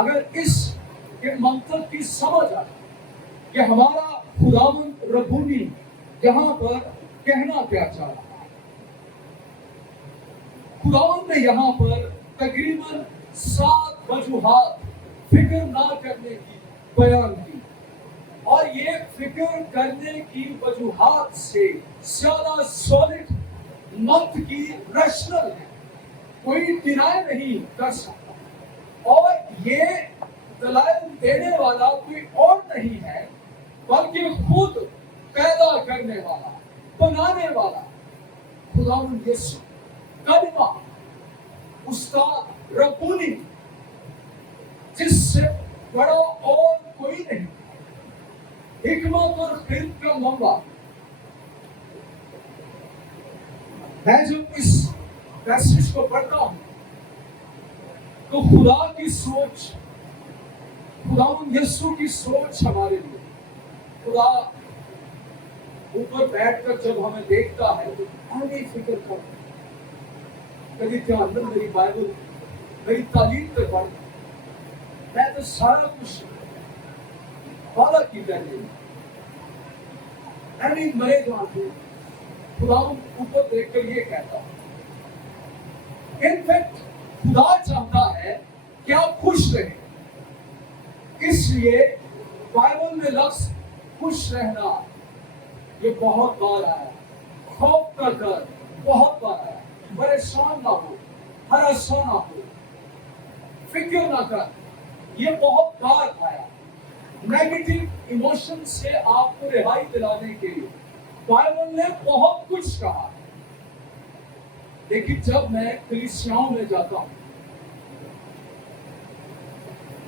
اگر اس کے منطق کی سمجھ آئے کہ ہمارا خداوند ربونی یہاں پر کہنا کیا چاہ رہا ہے. خداوند نے یہاں پر تقریباً 7 وجوہات فکر نہ کرنے کی بیان کی، اور یہ فکر کرنے کی وجوہات سے زیادہ سالڈ مت کی ریشنل ہے، کوئی ڈینائی نہیں کر سکتا. اور یہ دلائل دینے والا کوئی اور نہیں ہے بلکہ خود پیدا کرنے والا، بنانے والا خداوند یسوع، کلمہ، استاد ربونی، جس سے بڑا اور کوئی نہیں، حکمت اور خرد کا منبع. میں جب اس پیسج کو پڑھتا ہوں تو خدا کی سوچ، خداوند یسوع کی سوچ ہمارے لیے، خدا اوپر بیٹھ کر جب ہمیں دیکھتا ہے تو ہمیں فکر کرتا ہے. کبھی کیا اندر میری بائبل، میری تعلیم پہ پڑھ، میں تو سارا کچھ وعدہ کی کرنے مرے جانتے خدا اوپر دیکھ کر یہ کہتا ہے. انفیکٹ خدا چاہتا ہے کہ آپ خوش رہیں، اس لیے بائبل میں لفظ خوش رہنا یہ بہت بار آیا. خوف نہ کر بہت بار آیا. پریشان نہ ہو، ہراساں نہ ہو، فکر نہ کر یہ بہت بار آیا. نیگیٹو ایموشن سے آپ کو رہائی دلانے کے لیے بائبل نے بہت کچھ کہا. لیکن جب میں کلیسیاؤں میں جاتا ہوں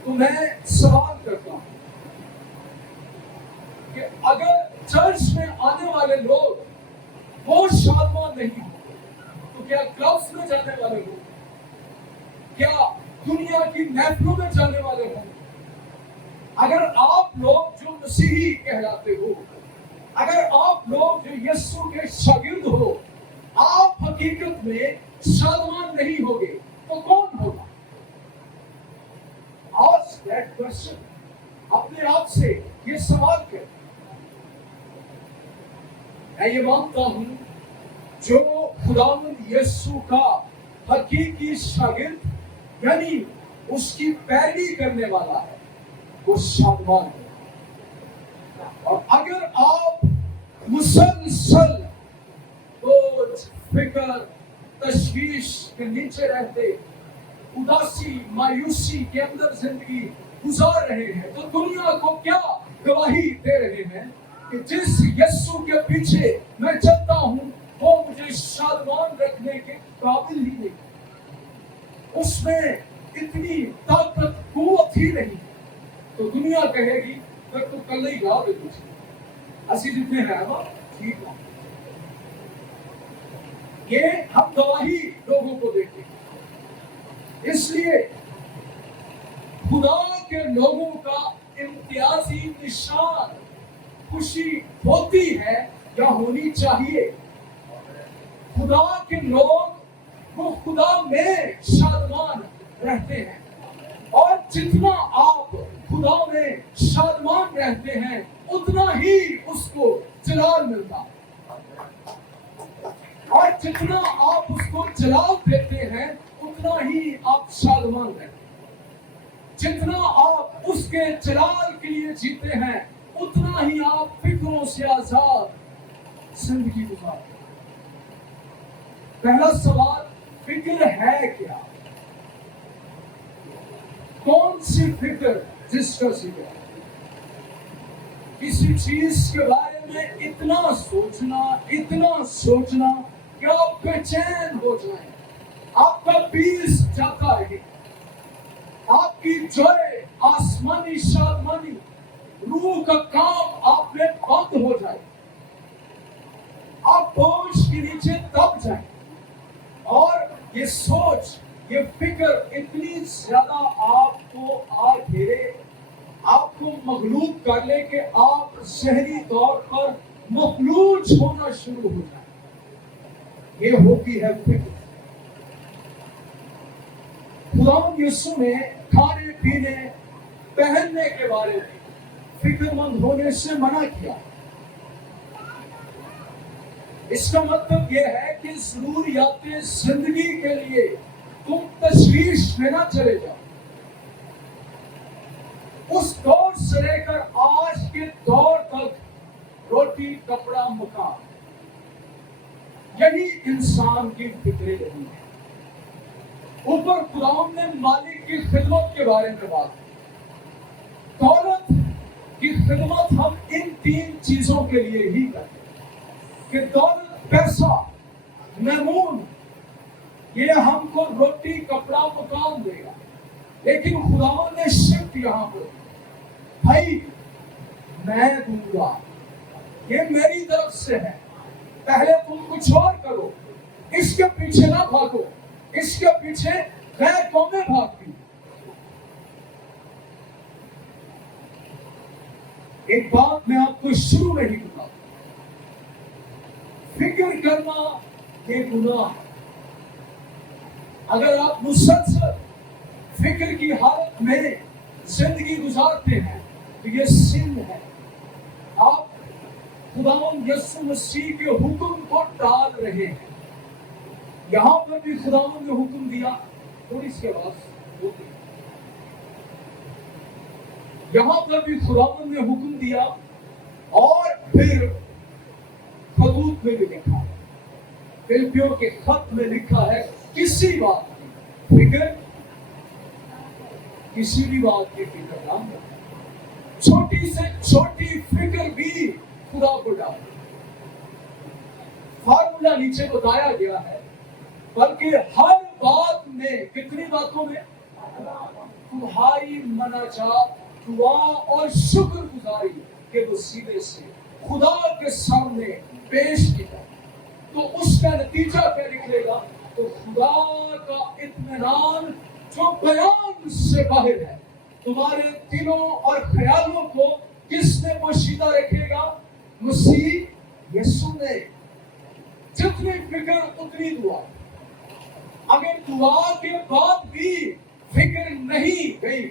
تو میں سوال کرتا ہوں کہ اگر چرچ میں آنے والے لوگ وہ شادمان نہیں ہوں تو کیا کلبس میں جانے والے لوگ، کیا دنیا کی محفلوں میں جانے والے ہوں؟ اگر آپ لوگ جو مسیحی کہلاتے ہو، اگر آپ لوگ جو یسوع کے شاگرد ہو، آپ حقیقت میں شادمان نہیں ہوگے تو کون ہوگا؟ Ask that question. اپنے آپ سے یہ سوال کریں. میں یہ مانتا ہوں جو خداوند یسوع کا حقیقی شاگرد یعنی اس کی پیروی کرنے والا ہے وہ شادمان ہے. اور اگر آپ مسلسل بوجھ، فکر، تشویش کے نیچے رہتے، اداسی، مایوسی کے اندر زندگی گزار رہے ہیں تو دنیا کو کیا گواہی دے رہے ہیں کہ جس یسوع کے پیچھے میں چلتا ہوں وہ مجھے شادمان رکھنے کے قابل ہی نہیں، اس میں اتنی طاقت قوت ہی نہیں. تو دنیا کہے گی پھر تو کل ہی گا دے تجھے اسی جتنے ہیں نا ٹھیک ہے. یہ ہم گواہی لوگوں کو دیتے ہیں. اس لیے خدا کے لوگوں کا امتیازی نشان خوشی ہوتی ہے یا ہونی چاہیے. خدا کے لوگ وہ خدا میں شادمان رہتے ہیں، اور جتنا آپ خدا میں شادمان رہتے ہیں اتنا ہی اس کو جلال ملتا ہے، اور جتنا آپ اس کو جلال دیتے ہیں اتنا ہی آپ شادمان رہتے ہیں. جتنا آپ اس کے جلال کے لیے جیتے ہیں اتنا ہی آپ فکروں سے آزاد زندگی گزارتے ہیں. پہلا سوال، فکر ہے کیا؟ کون سی فکر؟ جس کا ذکر ہے کسی چیز کے بارے میں اتنا سوچنا کہ آپ بے چین ہو جائیں، آپ کا پیس جاتا ہے، آپ کی جوئے آسمانی شادمانی روح کا کام آپ میں بند ہو جائے، آپ بوجھ کے نیچے دب جائیں، اور یہ سوچ، یہ فکر اتنی زیادہ آپ کو آ گھیرے، آپ کو مغلوب کر لے کہ آپ ذہنی طور پر مفلوج ہونا شروع ہو جائیں. یہ ہوتی ہے فکر. خدا یسوع نے کھانے پینے پہننے کے بارے میں فکر مند ہونے سے منع کیا. اس کا مطلب یہ ہے کہ ضروریات زندگی کے لیے تم تشویش میں نہ چلے جاؤ. اس دور سے لے کر آج کے دور تک روٹی کپڑا مکان یہی انسان کی فکریں رہی ہے. اوپر قرآن نے مالک کی خدمت کے بارے میں بات کی. دولت کی خدمت ہم ان 3 چیزوں کے لیے ہی کرتے ہیں کہ دولت پیسہ نمون یہ ہم کو روٹی کپڑا مکان دے گا. لیکن خداوند نے شرط یہاں پر بھائی میں دوں گا یہ میری طرف سے ہے. پہلے تم کچھ اور کرو. اس کے پیچھے نہ بھاگو. اس کے پیچھے غیر قومیں بھاگتی. ایک بات میں آپ کو شروع میں ہی بتا دوں. فکر کرنا یہ گناہ ہے. اگر آپ مسلسل فکر کی حالت میں زندگی گزارتے ہیں تو یہ سن ہے. آپ خداوند یسوع مسیح کے حکم کو ٹال رہے ہیں. یہاں پر بھی خداوند نے حکم دیا تھوڑی سی آواز ہوتی. یہاں پر بھی خداوند نے حکم دیا اور پھر خطوط میں بھی لکھا ہے. فلپیوں کے خط میں لکھا ہے کسی بات کی فکر کسی بھی بات کی فکر نہ کرو. چھوٹی سے چھوٹی فکر بھی خدا کو ڈالو. فارمولا نیچے بتایا گیا ہے بلکہ ہر بات میں کتنی باتوں میں تمہاری مناجات دعا اور شکر گزاری کے وسیلے سے خدا کے سامنے پیش کیا تو اس کا نتیجہ کیا نکلے گا؟ تو خدا کا اطمینان جو بیان سے باہر ہے تمہارے دلوں اور خیالوں کو کس نے پوشیدہ رکھے گا؟ مسیح یسوع نے. جتنی فکر اتنی دعا. اگر دعا کے بعد بھی فکر نہیں گئی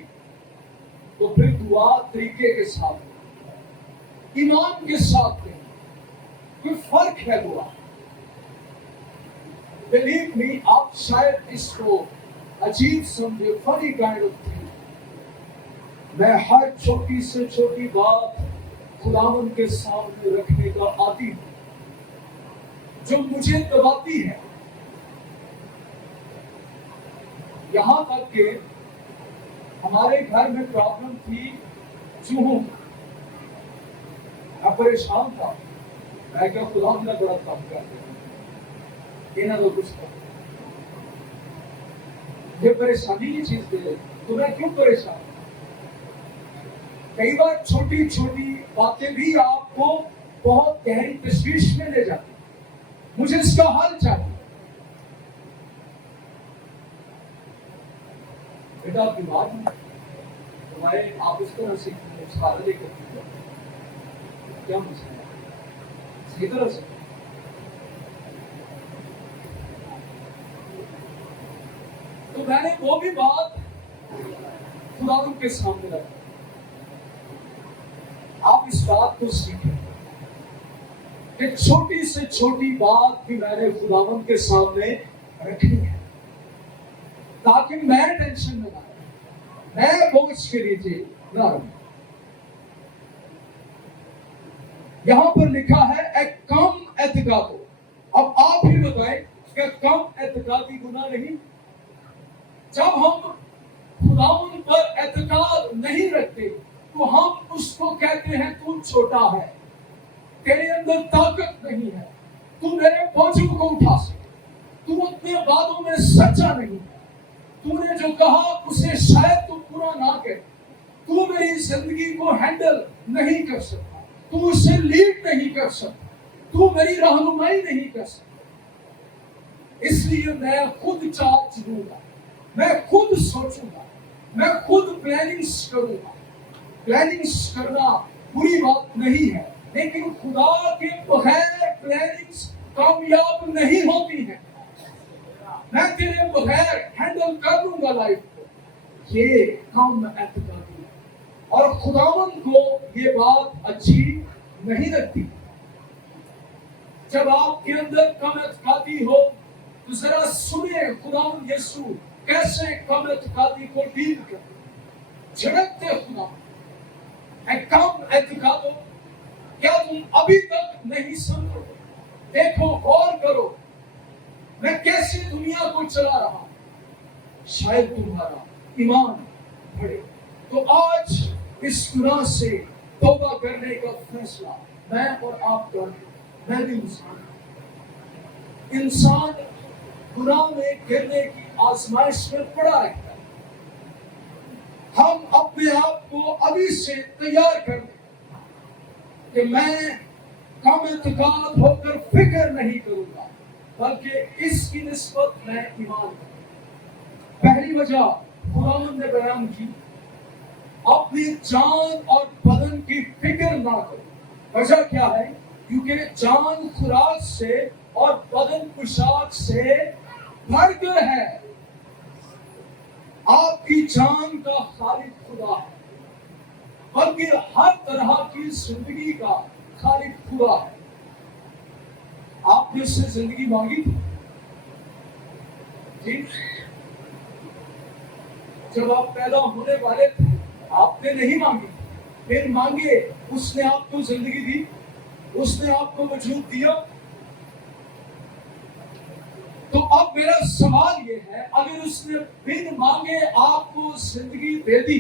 تو پھر دعا طریقے کے ساتھ ایمان کے ساتھ نہیں. کوئی فرق ہے دعا. بلیو می آپ شاید اس کو عجیب سمجھے فنی کائنڈ آف تھنگ. میں ہر چھوٹی سے چھوٹی بات خداوند کے سامنے رکھنے کا عادی ہوں جو مجھے دباتی ہے. یہاں تک کہ ہمارے گھر میں پرابلم تھی چوہوں. میں پریشان تھا. میں کیا خداوند نے بڑا کام کر دیا یہ نہ تو کچھ کر. یہ پریشانی کی چیز دے تو میں کیوں پریشان. کئی بار چھوٹی چھوٹی باتیں بھی آپ کو بہت گہری تشویش میں لے جاتی. مجھے اس کا حل چاہیے. بیٹا بیمار ہوں تمہارے آپ اس طرح سے سارا لے کر کیا مسئلہ ہے اسی طرح سے. تو میں نے وہ بھی بات خداوند کے سامنے رکھی. آپ اس بات کو سیکھیں کہ چھوٹی سے چھوٹی بات بھی میں نے خداوند کے سامنے رکھنی ہے تاکہ میں ٹینشن میں نہ رہوں, میں بوجھ کے نیچے نہ رہوں. یہاں پر لکھا ہے ایک کم اعتقاد. اب آپ ہی بتائیں کہ کم اعتقادی گناہ نہیں؟ جب ہم خداوند پر اعتقاد نہیں رکھتے تو ہم اس کو کہتے ہیں تو چھوٹا ہے, تیرے اندر طاقت نہیں ہے, تو میرے بوجھوں کو اٹھا سکے, تو اپنے وعدوں میں سچا نہیں ہے, تو نے جو کہا اسے شاید تو پورا نہ کرے, تو میری زندگی کو ہینڈل نہیں کر سکتا, تو اسے لیڈ نہیں کر سکتا, تو میری رہنمائی نہیں کر سکتا. اس لیے میں خود چارج لوں گا, میں خود سوچوں گا, میں خود پلاننگز کروں گا. پلاننگز کرنا بری بات نہیں ہے لیکن خدا کے بغیر پلاننگز کامیاب نہیں ہوتی ہیں. میں تیرے بغیر ہینڈل کر لوں گا لائف کو. یہ کم اعتقادی ہے اور خداوند کو یہ بات اچھی نہیں لگتی. جب آپ کے اندر کم اعتقادی ہو تو ذرا سنیں خداوند یسوع کیسے کم اعتقادی کو ڈیل کرتے جھڑکتے. خدا اے کم اعتقاد ہو، کیا تم ابھی تک نہیں سمجھو؟ دیکھو، غور کرو میں کیسے دنیا کو چلا رہا ہوں. شاید تمہارا ایمان بڑھے. تو آج اس گناہ سے توبہ کرنے کا فیصلہ میں اور آپ کر لیں. میں بھی انسان گناہ میں گرنے کی آزمائش میں پڑا ہے. ہم اپنے آپ کو ابھی سے تیار کر دیں کہ میں کم اعتقاد ہو کر فکر نہیں کروں گا بلکہ اس کی نسبت میں ایمان کروں. پہلی وجہ خداوند نے بیان کی، اپنی جان اور بدن کی فکر نہ کرو. وجہ کیا ہے؟ کیونکہ جان خوراک سے اور بدن پوشاک سے بھر کر ہے. آپ کی جان کا خالق خدا ہے بلکہ ہر طرح کی زندگی کا خالق خدا ہے. آپ نے اس سے زندگی مانگی تھی جی؟ جب آپ پیدا ہونے والے تھے آپ نے نہیں مانگی، پھر مانگے، اس نے آپ کو زندگی دی، اس نے آپ کو وجود دیا. تو اب میرا سوال یہ ہے، اگر اس نے بن مانگے آپ کو زندگی دے دی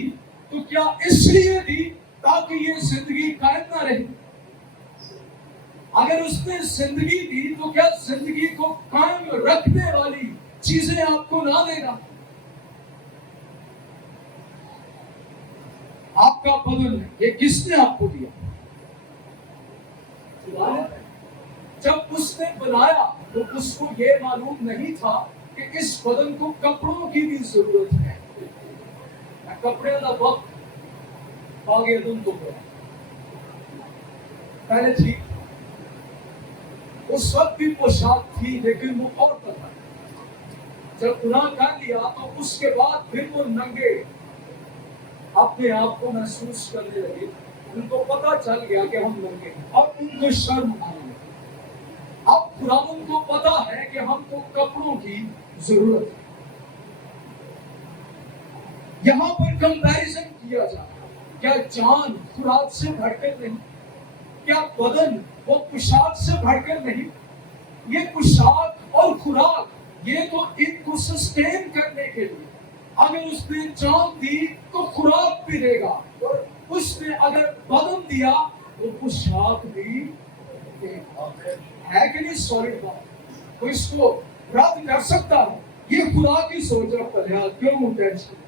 تو کیا اس لیے دی تاکہ یہ زندگی قائم نہ رہے؟ اگر اس نے زندگی دی تو کیا زندگی کو قائم رکھنے والی چیزیں آپ کو نہ دے گا؟ آپ کا بدن ہے، یہ کس نے آپ کو دیا؟ جب اس نے بنایا تو اس کو یہ معلوم نہیں تھا کہ اس بدن کو کپڑوں کی بھی ضرورت ہے. کپڑے کا وقت آگے تم تو پہلے تھی، اس وقت بھی پوشاک تھی لیکن وہ اور طرح. جب گناہ کر لیا تو اس کے بعد پھر وہ ننگے اپنے آپ کو محسوس کرنے لگے. ان کو پتا چل گیا کہ ہم ننگے ہیں اور ان کو شرم آنے لگی. اب خداوند کو پتا ہے کہ ہم کو کپڑوں کی ضرورت ہے. یہاں پر کمپیریزن کیا جاتا ہے. کیا جان خوراک سے بڑھ کر نہیں؟ کیا بدن وہ پوشاک سے بڑھ کر نہیں؟ یہ پوشاک اور خوراک یہ تو ان کو سسٹین کرنے کے لیے. اگر اس نے جان دی تو خوراک بھی دے گا، اور اس نے اگر بدن دیا تو پوشاک بھی دے گا. ہے کہ نہیں سالڈ بات؟ تو اس کو رد کر سکتا ہے؟ یہ خدا کی سوچ رکھتا ہے. کیوں ٹینشن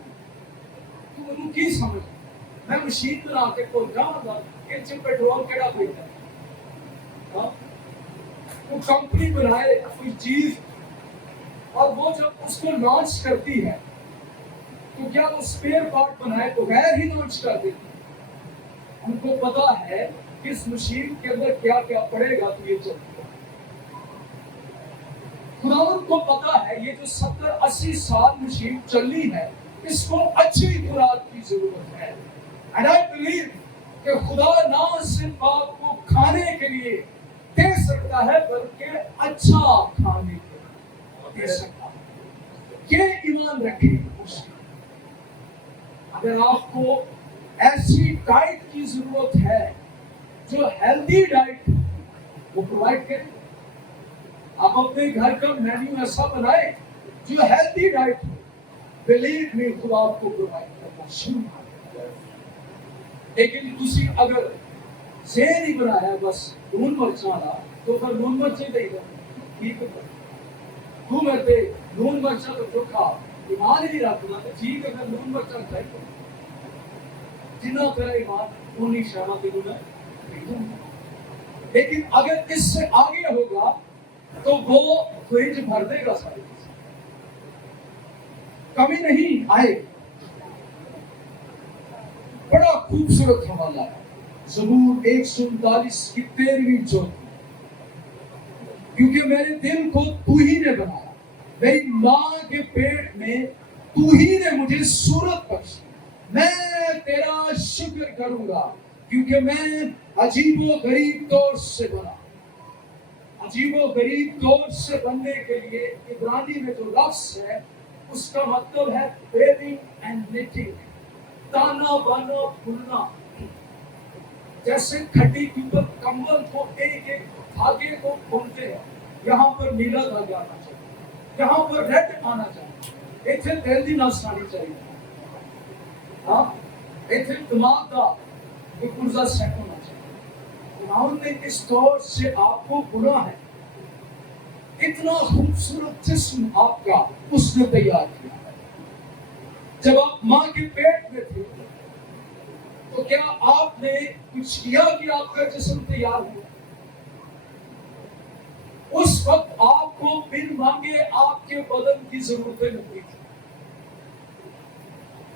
تو کی سمجھ میں مشین بنا کے کھول جاؤں گا کہ پیٹرول کیڑا پیتا ہے. وہ کمپنی بنائے کوئی چیز اور وہ جب اس کو لانچ کرتی ہے تو کیا وہ اسپیئر پارٹ بنائے تو غیر ہی لانچ کر دیتی ہے. ان کو پتا ہے کہ اس مشین کے اندر کیا کیا پڑے گا تو یہ چلتی ہے. خداوند کو پتا ہے یہ جو 70-80 سال مشین چلنی ہے اس کو اچھی خوراک کی ضرورت ہے. And I believe کہ خدا نہ صرف آپ کو کھانے کے لیے دے سکتا ہے بلکہ اچھا کھانے کے لیے دے سکتا ہے. یہ ایمان رکھیں. اگر آپ کو ایسی ڈائٹ کی ضرورت ہے جو ہیلدی ڈائٹ وہ پرووائڈ کریں. آپ اپنے گھر کا مینیو ایسا بنائے جو ہیلدی ڈائٹ ہو. بلیو می خدا آپ کو پرووائڈ کرنا شروع کر. لیکن تسی اگر زہر ہی بنایا بس نون مرچ والا تو پھر نون مرچیں دے گا ٹھیک ہے. تو مرتے نون مرچا تو جو کھا ایمان ہی رکھنا تو ٹھیک ہے. نون مرچا چاہیے جنا تیرا ایمان انہی شہرہ کے گناہ. لیکن اگر اس سے آگے ہوگا تو وہ فریج بھر دے گا. ساری کمی نہیں آئے. بڑا خوبصورت حوالہ ہے زبور 139 کی 13ویں جوت. کیونکہ میرے دل کو تو ہی نے بنایا میری ماں کے پیٹ میں تو ہی نے مجھے صورت بخشی، میں تیرا شکر کروں گا کیونکہ میں عجیب و غریب طور سے بنا۔ عجیب و غریب طور سے بننے کے لیے عبرانی میں جو لفظ ہے اس کا مطلب ہے ویونگ اینڈ نیٹنگ، تانا بانا بننا۔ جیسے کھٹی کے اوپر کمبل کو ایک ایک دھاگے کو بنتے ہیں، یہاں پر نیلا دھاگا آنا چاہیے، یہاں پر ریڈ آنا چاہیے، ایتھے تیلدی نس آنی چاہیے، ہاں ایتھے دماغ کا ایک پرزا سیٹ ہونا چاہیے۔ قرآن نے اس طور سے آپ کو بنا ہے، اتنا خوبصورت جسم آپ کا اس نے تیار کیا ہے۔ جب آپ ماں کے پیٹ میں تھے تو کیا آپ نے کچھ کیا کہ آپ کا جسم تیار ہوا؟ اس وقت آپ کو بن مانگے آپ کے بدن کی ضرورتیں نہیں تھی۔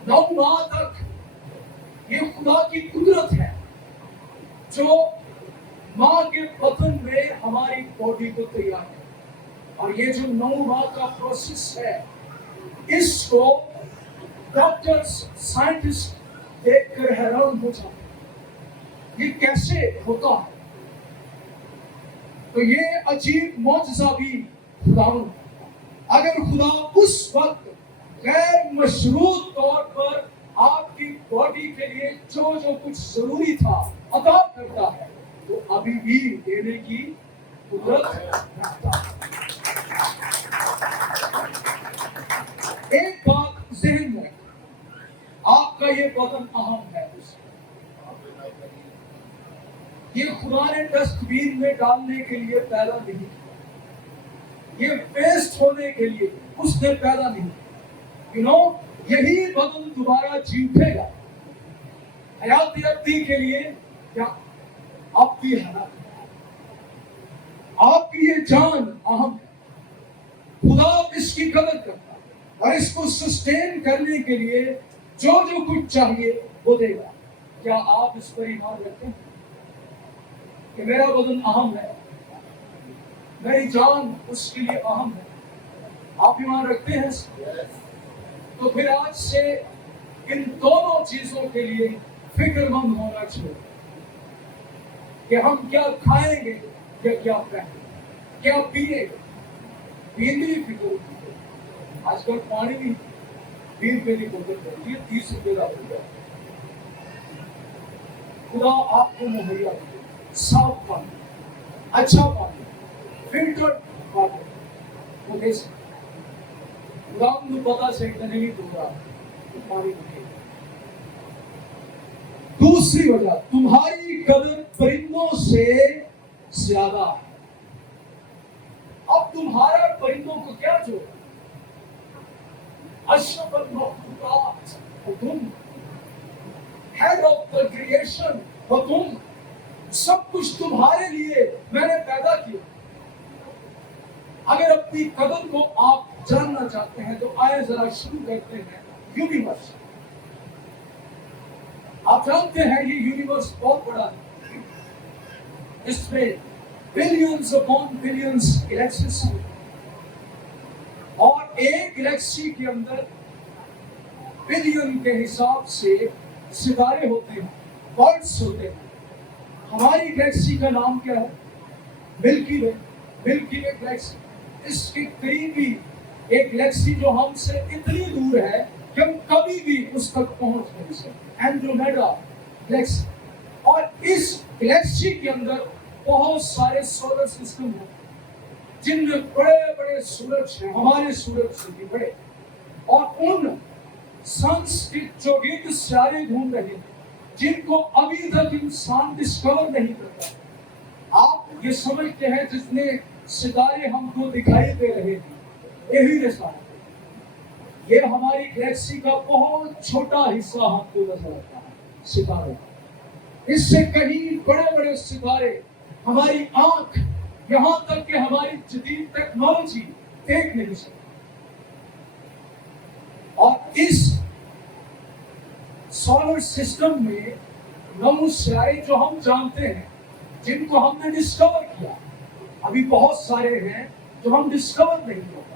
9 ماہ تک یہ خدا کی قدرت ہے جو ماں کے بطن میں ہماری باڈی کو تیار ہے، اور یہ جو 9 ماہ کا پروسیس ہے اس کو ڈاکٹرز سائنٹسٹ دیکھ کر حیران ہو جاتے ہیں، یہ کیسے ہوتا ہے؟ تو یہ عجیب معجزہ بھی خدا نے، اگر خدا اس وقت غیر مشروط طور پر آپ کی باڈی کے لیے جو کچھ ضروری تھا عطا کرتا ہے تو ابھی بھی دینے کی قدرت رکھتا ہے۔ ایک بات ذہن میں رکھیں، آپ کا یہ بدن اہم ہے، یہ خدا نے ڈسٹ بین میں ڈالنے کے لیے پیدا نہیں کیا، یہ ویسٹ ہونے کے لیے اس نے پیدا نہیں کیا۔ یہی بدن دوبارہ جی اٹھے گا، حیات ابدی کے لیے کیا آپ کی حیات، آپ کی یہ جان اہم ہے۔ خدا اس کی قدر کرتا ہے اور اس کو سسٹین کرنے کے لیے جو کچھ چاہیے وہ دے گا۔ کیا آپ اس پر ایمان رکھتے ہیں کہ میرا بدن اہم ہے، میری جان اس کے لیے اہم ہے؟ آپ ایمان رکھتے ہیں؟ تو پھر آج سے ان دونوں چیزوں کے لیے فکر مند ہونا چاہیے کہ ہم کیا کھائیں گے یا کیا پہنیں گے، کیا پیئیں گے۔ پینے کی فکر ہوتی ہے، آج کل پانی بھی 20 روپے کی بوتل پڑتی ہے، 30 روپے کا ہو گیا۔ خدا آپ کو مہیا کرے صاف پانی، اچھا پانی، فلٹر پانی، وہ دے سکتے۔ خدا کو پتا سے نہیں دوں گا تو پانی نہیں۔ دوسری وجہ، تمہاری قدر پرندوں سے زیادہ ہے۔ اب تمہارا پرندوں کو کیا جوڑ؟ اشرف المخلوقات ہو تم، ہیڈ آف دا کریشن ہو تم، سب کچھ تمہارے لیے میں نے پیدا کیا۔ اگر اپنی قدر کو آپ جاننا چاہتے ہیں تو آئے ذرا شروع کرتے ہیں یونیورس۔ آپ جانتے ہیں یہ یونیورس بہت بڑا ہے، اس میں بلینز اپون بلینز گلیکسیز ہیں، اور ایک گلیکسی کے اندر بلین کے حساب سے ستارے ہوتے ہیں، ورلڈز ہوتے ہیں۔ ہماری گلیکسی کا نام کیا ہے؟ ملکی وے، ملکی وے گلیکسی۔ اس کے قریبی ایک گلیکسی جو ہم سے اتنی دور ہے کہ ہم کبھی بھی اس تک پہنچ نہیں سکتے، اینڈرومیڈا گلیکسی۔ اور اس گلیکسی کے اندر بہت سارے سولر سسٹم ہیں جن میں بڑے بڑے سورج ہیں، ہمارے سورج سے بھی بڑے، اور ان سنس کے جو گرد ستارے گھوم رہے ہیں جن کو ابھی تک انسان ڈسکور نہیں کرتا۔ آپ یہ سمجھتے ہیں جتنے ستارے ہم کو دکھائی دے رہے ہیں یہی رسالت، یہ ہماری گلیکسی کا بہت چھوٹا حصہ ہم کو نظر آتا ہے ستارے، اس سے کہیں بڑے بڑے ستارے ہماری آنکھ، یہاں تک کہ ہماری جدید ٹیکنالوجی دیکھ نہیں سکتی۔ اور اس سولر سسٹم میں 9 ستارے جو ہم جانتے ہیں، جن کو ہم نے ڈسکور کیا، ابھی بہت سارے ہیں جو ہم ڈسکور نہیں ہوتا۔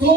2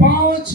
5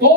2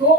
2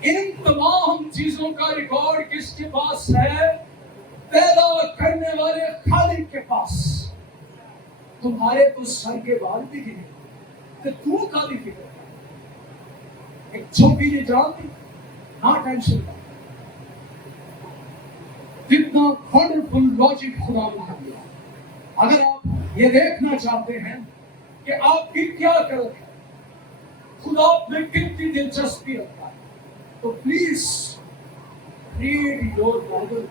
ان تمام چیزوں کا ریکارڈ کس کے پاس ہے؟ پیدا کرنے والے خالق کے پاس. تمہارے تو سر کے بال بھی گرے تو تو کالی فکر ایک چھوٹی سی جان تھی نہ ٹینشن کا. کتنا وانڈرفل لاجک خدا نے دیا. اگر آپ یہ دیکھنا چاہتے ہیں کہ آپ کی کیا کرتے ہیں, خدا میں کتنی دلچسپی رکھتا ہے, تو please read your Bible.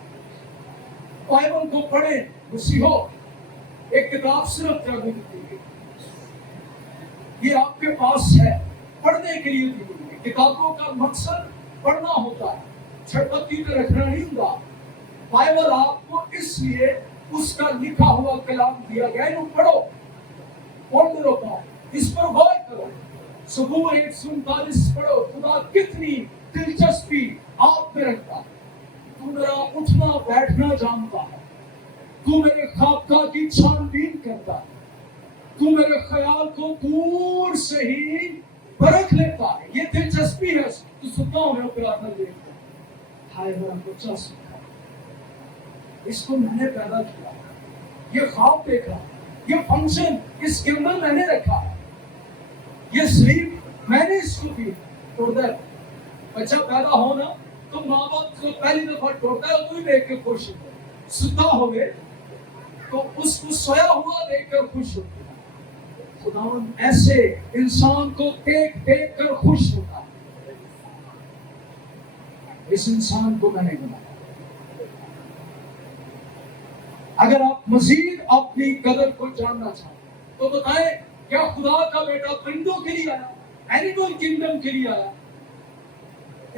Bible کو پڑھیں. مسیحو ایک کتاب صرف جاگنے کی ہے, یہ آپ کے پاس ہے, پڑھنے کے لیے دی ہوئی ہے. کتابوں کا مقصد پڑھنا ہوتا ہے, چھٹپٹی پہ رکھنا نہیں ہوگا. بائبل آپ کو اس لیے اس کا لکھا ہوا کلام دیا گیا ہے, جو پڑھو, پونڈر ہوتا ہے, اس پر غور کرو. زبور 147 پڑھو. خدا کتنی دلچسپی آپ میں رکھتا ہے. تو میرا اٹھنا بیٹھنا جانتا ہے, تو میرے خوابگاہ کی چھان بین کرتا ہے, تو میرے خیال کو دور سے ہی پرکھ لیتا ہے. یہ دلچسپی ہے. تو سنتا ہوں میں پرانا دیکھتا ہوں, ہائے میرا بچہ سنتا, اس کو میں نے پیدا کیا, یہ خواب دیکھا, یہ فنکشن اس کے اندر میں نے رکھا, یہ سلیپ میں نے اس کو دی. بچہ پیدا ہونا تو ماں باپ کو پہلی دفعہ ٹوٹتا ہے, تو ہی دیکھ کے خوش ہوتا ہے. ستا ہوئے تو اس کو سویا ہوا دیکھ کر خوش ہوتا ہے. خداوند ایسے انسان کو دیکھ دیکھ کر خوش ہوتا ہے. اس انسان کو میں نے بنایا. اگر آپ مزید اپنی قدر کو جاننا چاہتے تو بتائیں, کیا خدا کا بیٹا پرندوں کے لیے آیا, اینیمل کنگڈم کے لیے آیا,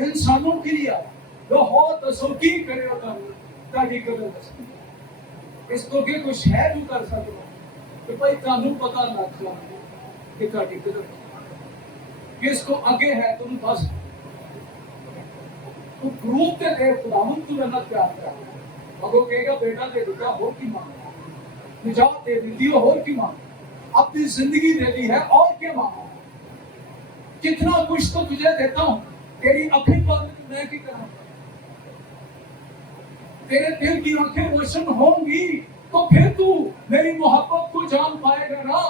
انسانوں کے لیے آیا؟ لاہور تصوقی کرے ہوتا ہوں تاکہ قدر کر سکتے. اس کو کہ کچھ ہے جو کر سکتے کہ بھائی قانون پتا نہ چلا کہ تاکہ قدر کہ اس کو آگے ہے تم بس تو گروپ کے دے خداوند تو محنت پیار کر. اب وہ کہے گا بیٹا دے دیتا ہو کی مانگا, نجات دے دیتی ہو اور کی مانگا, اپنی زندگی دے دی ہے اور کیا مانگا. کتنا کچھ تو تجھے دیتا ہوں, تیری اپنی بات میں کی کروں, تیرے دل کی آنکھیں روشن ہوں گی تو پھر تو میری محبت کو جان پائے گا نا.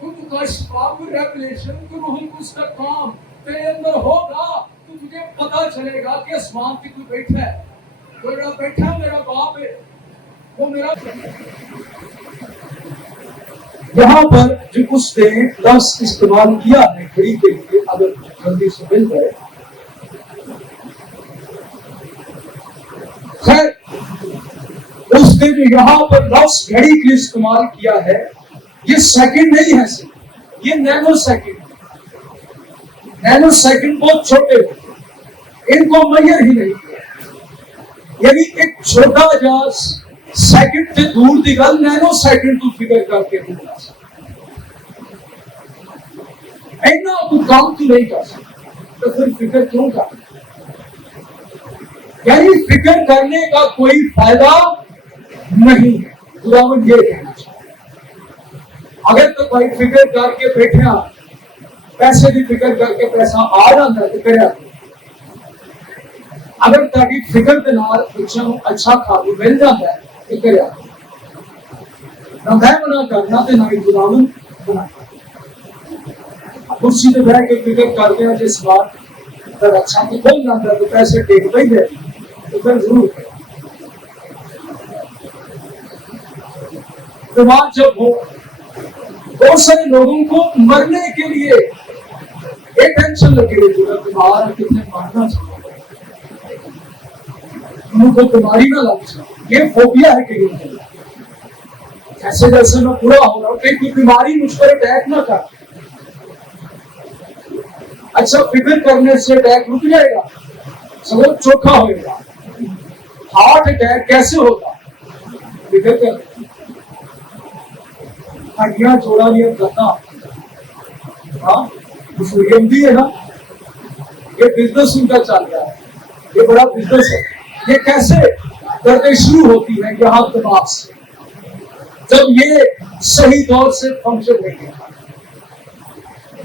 ان کا شفاف ریولیشن کو روح القدس کا کام تیرے اندر ہوگا تو تجھے پتا چلے گا کہ آسمان کی کوئی بیٹھا ہے, کوئی بیٹھا میرا باپ ہے, وہ میرا. یہاں پر جو اس نے لفظ استعمال کیا ہے گھڑی کے لیے, اگر جلدی سے مل جائے. خیر, اس نے جو یہاں پر لفظ گھڑی کے لیے استعمال کیا ہے, یہ سیکنڈ نہیں ہے صرف, یہ نینو سیکنڈ. نینو سیکنڈ بہت چھوٹے ہوتے, ان کو میئر ہی نہیں کیا. یعنی ایک چھوٹا جا سیکنڈ سے دور دی گل نینو سیکنڈ تو فکر کر کے دور آ سکتا. اینا تو کام تو نہیں کر سکتا, تو پھر فکر کیوں کر؟ یعنی فکر کرنے کا کوئی فائدہ نہیں ہے. خداوند یہ کہنا چاہتا ہے, اگر تو بھائی فکر کر کے بیٹھے پیسے کی فکر کر کے پیسہ آ جاتا ہے تو کرے. اگر تاکہ فکر کے نال بچوں کو اچھا کھادو مل جاتا ہے تو کرے. نہ میں بنا کرنا تو نہ خداوند بنا. کرسی پہ بیٹھ کے فکر کرتے ہیں جس بات اگر اچھا تو کھل جاتا ہے تو پیسے ٹیک پہ دے تو پھر ضرور کرے. دماغ جب ہو, بہت سارے لوگوں کو مرنے کے لیے ایک ٹینشن لگی رہتی ہے, تمہارا کتنے مارنا چاہیے, ان کو بیماری نہ لگ جائے. یہ فوبیا ہے کہ جیسے جیسے میں پورا ہو رہا ہوں کہ کوئی بیماری مجھ پر اٹیک نہ کر. اچھا, فکر کرنے سے اٹیک رک جائے گا, سب چوکھا ہوئے گا. ہارٹ اٹیک کیسے ہوگا؟ فکر کر. ہڈیاں جوڑا لیا کرنا, ہاں مسلم بھی ہے نا, یہ بزنس ان کا چل رہا ہے, یہ بڑا بزنس ہے. یہ کیسے کرنے شروع ہوتی ہے یہاں دماغ سے, جب یہ صحیح طور سے فنکشن نہیں کرتا.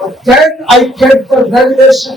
But then I get the revelation,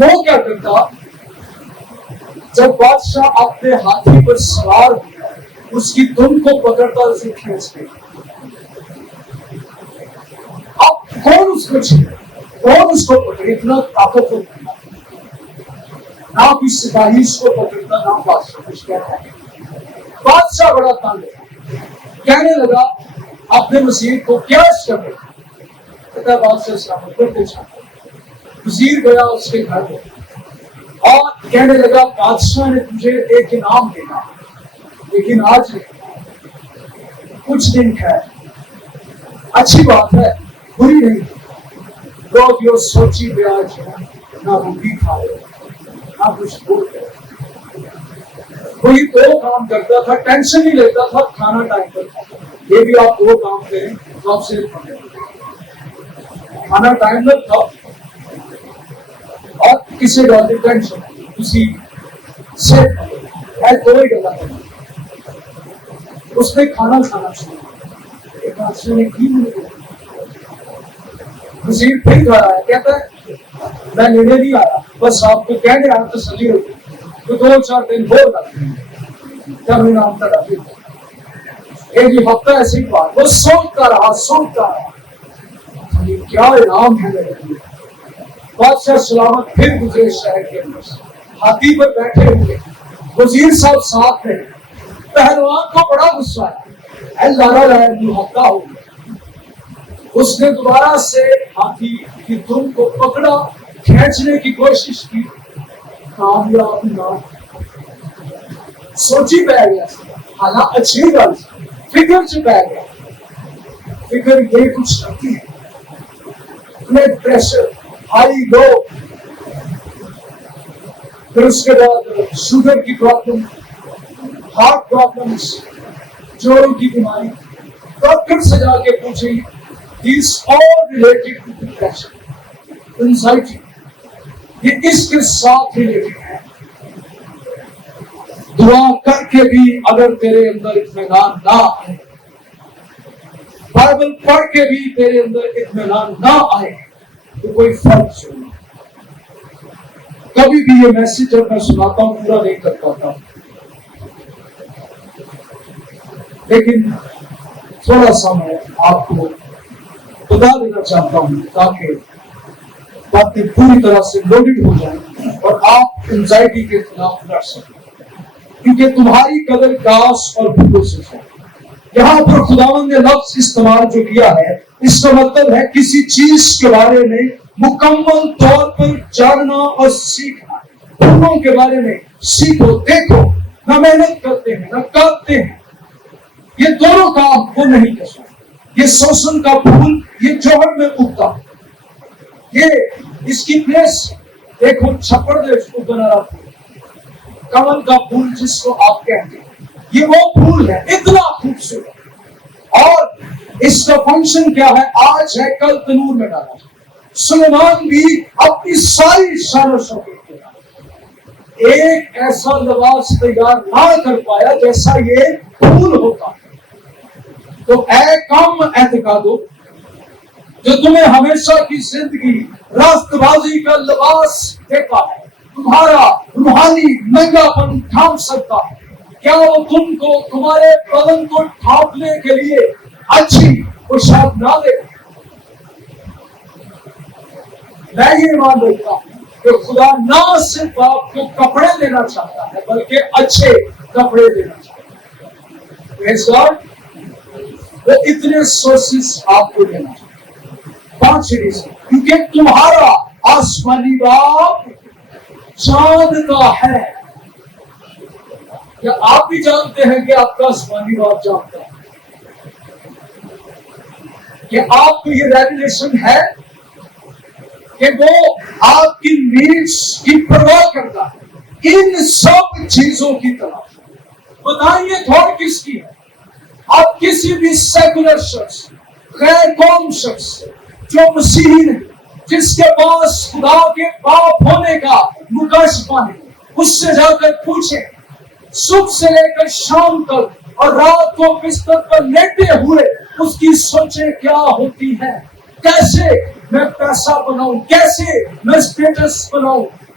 وہ کیا کرتا؟ جب بادشاہ اپنے ہاتھی پر سوار ہوا اس کی دم کو پکڑتا اسے کھینچتے. اب کون اس کو چھیڑے، کون اس کو پکڑے؟ اتنا طاقتور نہ کوئی سپاہی اس کو پکڑتا نہ بادشاہ کچھ کہتا ہے. بادشاہ بڑا تنگ ہے، کہنے لگا اپنے وزیر کو کیا کرے؟ کہتا بادشاہ سلامت کرتے چاہتا. وزیر گیا اس کے گھر میں اور کہنے لگا بادشاہ نے تجھے ایک انعام دینا لیکن آج کچھ دن ہے. اچھی بات ہے، بری نہیں. لوگ یہ سوچی بیاج نہ روٹی کھائے نہ کچھ بولتے. کوئی دو کام کرتا تھا، ٹینشن نہیں لیتا تھا، کھانا ٹائم پر تھا. یہ بھی آپ دو کام کریں تو آپ سے کھانا ٹائم پر تھا اور کسی بات کی ٹینشن اسی سے دو ہی گلا. اس نے کھانا کھانا شروع ایک حادثے نے کی. وزیر پھر کھا رہا ہے، کہتا ہے میں لینے نہیں آیا، بس آپ کو کہنے آیا تسلی ہوتی تو 2-4 دن بول رکھتے ہیں جب انعام تک آتی. ایک ہفتہ ایسے ہی بات وہ سوچتا رہا کیا انعام ہے میرے لیے. بادشاہ سلامت پھر گزرے شہر کے اندر سے، ہاتھی پر بیٹھے ہوئے وزیر صاحب ساتھ میں. پہلوان کو بڑا غصہ ہے، لارا لائے ہفتہ ہو گیا. اس نے دوبارہ سے ہاتھی کی دم کو پکڑا، کھینچنے کی کوشش کی، کامیاب نہ. سوچی پہ گیا، حالانکہ اچھی گل فکر سے پہ گیا. فکر یہ کچھ کرتی ہے، بلڈ پریشر ہائی لو، پھر اس کے بعد شوگر کی پرابلم، ہارٹ پرابلمس، جوڑوں کی بیماری. ڈاکٹر سے جا کے پوچھیں these all related to depression, anxiety. یہ اس کے ساتھ ریلیٹڈ ہے. دعا کر کے بھی اگر تیرے اندر اطمینان نہ آئے، بائبل پڑھ کے بھی تیرے اندر اطمینان نہ آئے تو کوئی فرق نہیں. کبھی بھی یہ میسج جب میں سناتا ہوں پورا نہیں کر پاتا، لیکن تھوڑا سا میں آپ کو بتا دینا چاہتا ہوں تاکہ باتیں پوری طرح سے لوڈڈ ہو جائیں اور آپ انزائٹی کے خلاف لڑ سکیں، کیونکہ تمہاری قدر کاش اور بھولوں سے ہے. یہاں پر خداوند نے لفظ استعمال جو کیا ہے اس کا مطلب ہے کسی چیز کے بارے میں مکمل طور پر جاننا اور سیکھنا. بھولوں کے بارے میں سیکھو، دیکھو. نہ محنت کرتے ہیں نہ کاٹتے ہیں، یہ دونوں کام وہ نہیں کر سکتے. یہ سوسن کا پھول یہ جوہر میں اگتا، یہ اس کی پلیس دیکھو چھپڑ دے اس کو بنا رہا پھول، کمل کا پھول جس کو آپ کہتے ہیں، یہ وہ پھول ہے اتنا خوبصورت. اور اس کا فنکشن کیا ہے؟ آج ہے کل تنور میں ڈالا. سلیمان بھی اپنی ساری شان و شوکت کے ساتھ ایک ایسا لباس تیار نہ کر پایا جیسا یہ پھول ہوتا. تو اے کم اعتقادو جو تمہیں ہمیشہ کی زندگی راست بازی کا لباس دیتا ہے، تمہارا روحانی ننگا پن ڈھانپ سکتا ہے، کیا وہ تم کو تمہارے بدن کو ڈھانپنے کے لیے اچھی پوشاک نہ دے؟ میں یہ مان لیتا ہوں کہ خدا نہ صرف آپ کو کپڑے دینا چاہتا ہے بلکہ اچھے کپڑے دینا چاہتا ہے. اس بار وہ اتنے سورسز آپ کو دینا چاہتے. 5 ریزن، کیونکہ تمہارا آسمانی باپ جانتا ہے. کیا آپ بھی جانتے ہیں کہ آپ کا آسمانی باپ جانتا ہے؟ کہ آپ کو یہ ریگولیشن ہے کہ وہ آپ کی نیڈس کی پرواہ کرتا ہے ان سب چیزوں کی طرف. بتائیے تھوڑ کس کی ہے؟ آپ کسی بھی سیکولر شخص، غیر قوم شخص جو مسیحی نہیں، جس کے پاس خدا کے باپ ہونے کا مکاشفہ نہیں، اس سے جا کر پوچھیں صبح سے لے کر شام تک اور رات کو بستر پر لیٹے ہوئے اس کی سوچیں کیا ہوتی ہیں. کیسے میں پیسہ بناؤں، کیسے میں اسٹیٹس بناؤں،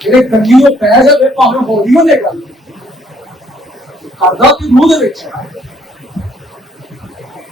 ਜਿਹੜੇ ਕੰਗੀਓ ਪੈ ਜਾਵੇ ਭਾਵੇਂ ਹੌਲੀ ਹੋ ਜਾਏ ਗੱਲ, ਕਰਦਾ ਤੇ ਮੂੰਹ ਦੇ ਵਿੱਚ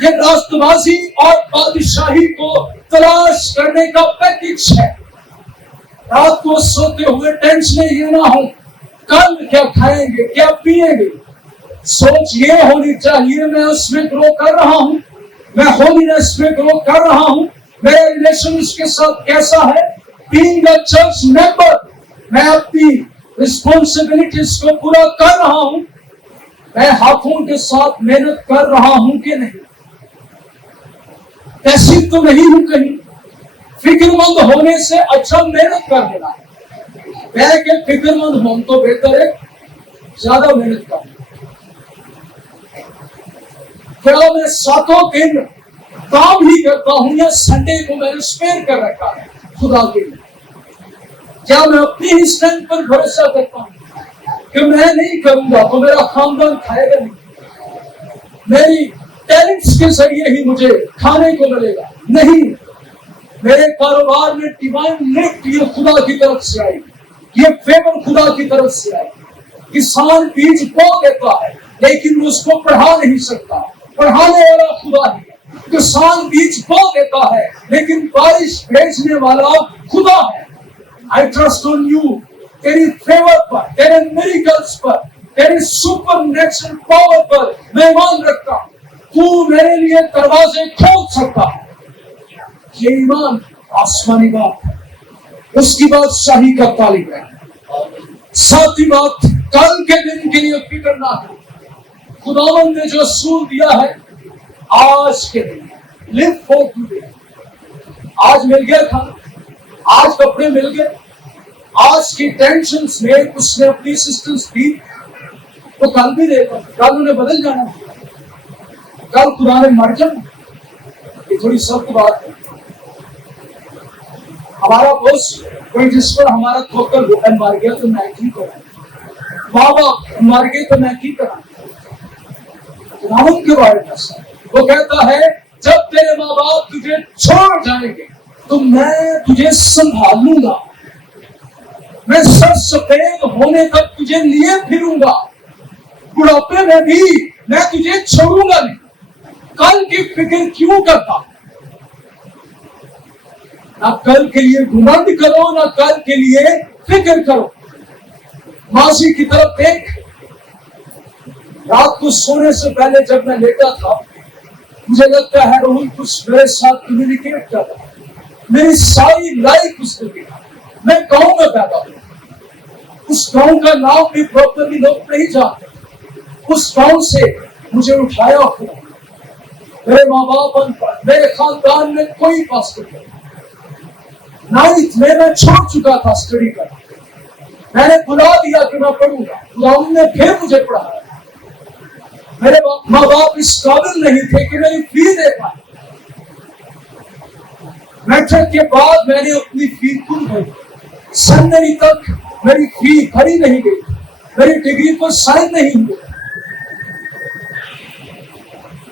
یہ راستبازی اور بادشاہی کو تلاش کرنے کا پیکج ہے. رات کو سوتے ہوئے ٹینشن یہ نہ ہو کل کیا کھائیں گے کیا پیئیں گے. سوچ یہ ہونی چاہیے میں اس میں گرو کر رہا ہوں, میں ہولینس میں گرو کر رہا ہوں, میرا ریلیشن اس کے ساتھ کیسا ہے. بینگ اے چرچ ممبر میں اپنی رسپانسبلٹیز کو پورا کر رہا ہوں, میں ہاتھوں کے ساتھ محنت کر رہا ہوں کہ نہیں. ایسی تو نہیں ہوں کہیں. فکر مند ہونے سے اچھا محنت کر دینا ہے. میں کہ فکر مند ہوں تو بہتر ہے زیادہ محنت کرنا. کیا میں ساتوں دن کام ہی کرتا ہوں یا سنڈے کو میں نے اسپیئر کر رکھا ہے خدا کے لیے. کیا میں اپنی ہی اسٹرینتھ پر بھروسہ کرتا ہوں کہ میں نہیں کروں گا تو میرا خاندان کھائے گا نہیں, میری ٹیلنٹس کے ذریعے ہی مجھے کھانے کو ملے گا نہیں, میرے کاروبار میں ڈیوائن لفٹ یہ خدا کی طرف سے آئی, یہ فیور خدا کی طرف سے آئی. کسان بیج بو دیتا ہے لیکن اس کو پڑھا نہیں سکتا, پڑھانے والا خدا ہی ہے. کسان بیج بو دیتا ہے لیکن بارش بھیجنے والا خدا ہے. I trust on you, تیری فیور پر, تیرے میریکلز پر, تیری سپر نیچرل پاور پر میں ایمان رکھتا ہوں. تو میرے لیے دروازے کھول سکتا ہے. یہ ایمان آسمانی بات ہے, اس کی بادشاہی کا طالب ہے. ساتھی بات, کل کے دن کے لیے فکر نہ کرو. خداوند نے جو اصول دیا ہے آج کے دن live for today. آج مل گیا کھانا, آج کپڑے مل گئے, آج کی ٹینشنز میں اس نے اپنی اسسٹنس دی تو کل بھی دے گا, کل انہیں بدل جانا, کل خدا نے مر جانا. یہ تھوڑی سخت بات ہے. ہمارا بوس کوئی جس پر ہمارا ٹھوکر مار گیا تو میں کی کروں, ماں باپ مار گئے تو میں کی کروں. خداوند کے بارے میں وہ کہتا ہے جب تیرے ماں باپ تجھے چھوڑ جائیں گے تو میں تجھے سنبھال لوں گا, میں سر سفید ہونے تک تجھے لیے پھروں گا, بڑھاپے میں بھی میں تجھے چھوڑوں گا نہیں. کل کی فکر کیوں کرتا, نہ کل کے لیے گھمنڈ کرو نہ کل کے لیے فکر کرو. ماضی کی طرف دیکھ. رات کو سونے سے پہلے جب میں لیٹا تھا مجھے لگتا ہے روح کچھ میرے ساتھ کمیونیکیٹ کر رہا ہے. میری ساری لائف اس نے دیکھا. میں گاؤں میں پیدا ہوں, اس گاؤں کا نام بھی پراپرلی لوگ نہیں جانتے. اس گاؤں سے مجھے اٹھایا ہوا. میرے ماں باپ ان پڑھ, میرے خاندان میں کوئی پاسٹر نہیں. 9th میں چھوڑ چکا تھا اسٹڈی کرنا. میں نے بلا دیا کہ میں پڑھوں گا, خدا نے پھر مجھے پڑھایا. میرے ماں باپ اس قابل نہیں تھے کہ میری فی دے پائے. میٹرک کے بعد میں نے اپنی فی خود بھری. سیکنڈری تک میری فی بھری نہیں گئی, میری ڈگری پر سائن نہیں ہوئے.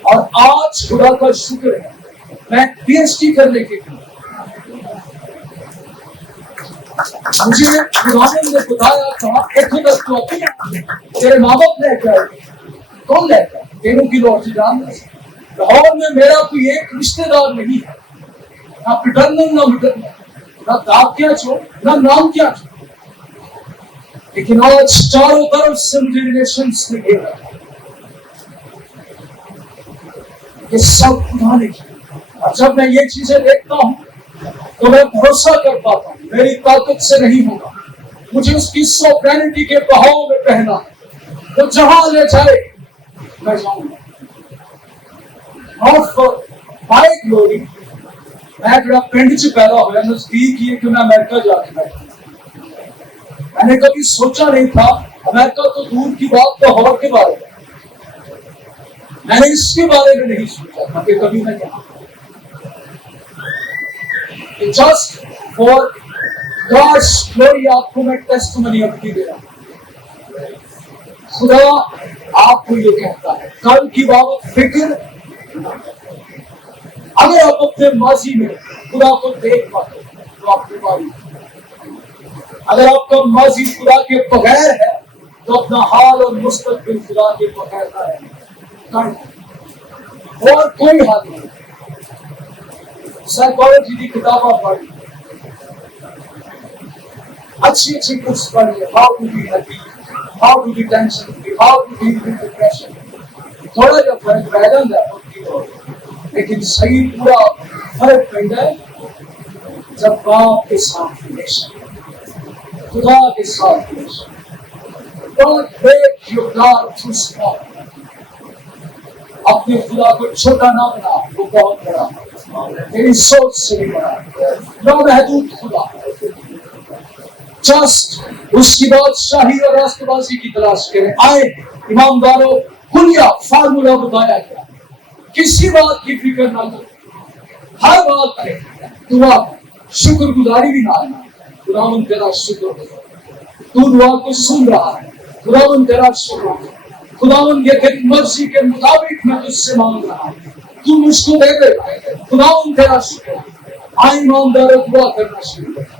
اور آج خدا کا شکر ہے میں پی ایچ ڈی کرنے کے لیے مجھے خداوند نے بتایا تھا تیرے ماں باپ لے کے آئے. کون لے کے آئے؟ تیروں کی لوٹ جان. لاہور میں میرا کوئی ایک رشتے دار نہیں ہے, نہ پیٹرنل نہ مٹرنل, نہ داپ کیا چھوڑ نہ نام کیا چھوڑ. لیکن آج چاروں طرف سے مجھے ریلیشنز میں گھیرا. یہ سب خدا نے کیا. اور جب میں یہ چیزیں دیکھتا ہوں تو میں بھروسہ کر پاتا ہوں میری طاقت سے نہیں ہوگا. مجھے اس کی سوپرینٹی کے بہاؤ میں پہنا تو جہاں لے جائے میں جاؤں گا. Not for my glory. میں بڑا پنڈ سے پیدا ہوا, نزدیک یہ کہ میں امریکہ جا کے بیٹھا. میں نے کبھی سوچا نہیں تھا امریکہ تو دور کی بات, لاہور کے بارے میں نے اس کے بارے میں نہیں سوچا تھا کہ کبھی میں کہاں. جسٹ فار گاڈس گلوری آپ کو میں ٹیسٹمنی اپنی دے رہا ہوں. خدا آپ کو یہ کہتا ہے کل کی بابت فکر. اگر آپ اپنے ماضی میں خدا کو دیکھ پاتے تو آپ کی باری. اگر آپ کا ماضی خدا کے بغیر ہے تو اپنا حال اور مستقبل خدا کے بغیر ہے. اور کوئی حل نہیں. سائیکالوجی کی کتابیں پڑھی, اچھی اچھی بکس پڑھی, how to be happy, how to be tension free, how to deal with depression. تھوڑا جا فرق پہ جاتا ہے وقت کی طور پہ, لیکن صحیح پورا فرق پڑتا ہے جب باپ کے ساتھ ریلیشن, خدا کے ساتھ relation. Don't break your God too small. اپنے خدا کو چھوٹا نہ بنا, وہ بہت بڑا ہے, میری سوچ سے بھی بڑا ہے, نامحدود خدا. جسٹ اس کی بادشاہی اور راست بازی کی تلاش کریں. آئے ایمانداروں, بنیا فارمولا بتایا گیا, کسی بات کی فکر نہ کرو, ہر بات کریں, دعا شکر گزاری بھی نہ آنا. خداوند تیرا شکر ہے, تو دعا کو سن رہا ہے, خداوند تیرا شکر ہے. خداوند یہ تیری مرضی کے مطابق میں تجھ سے مانگ رہا ہوں, تو مجھ کو دے دے. خداوند تیرا شکر ہے. آئے ایمانداروں, دعا کرنا شروع کریں.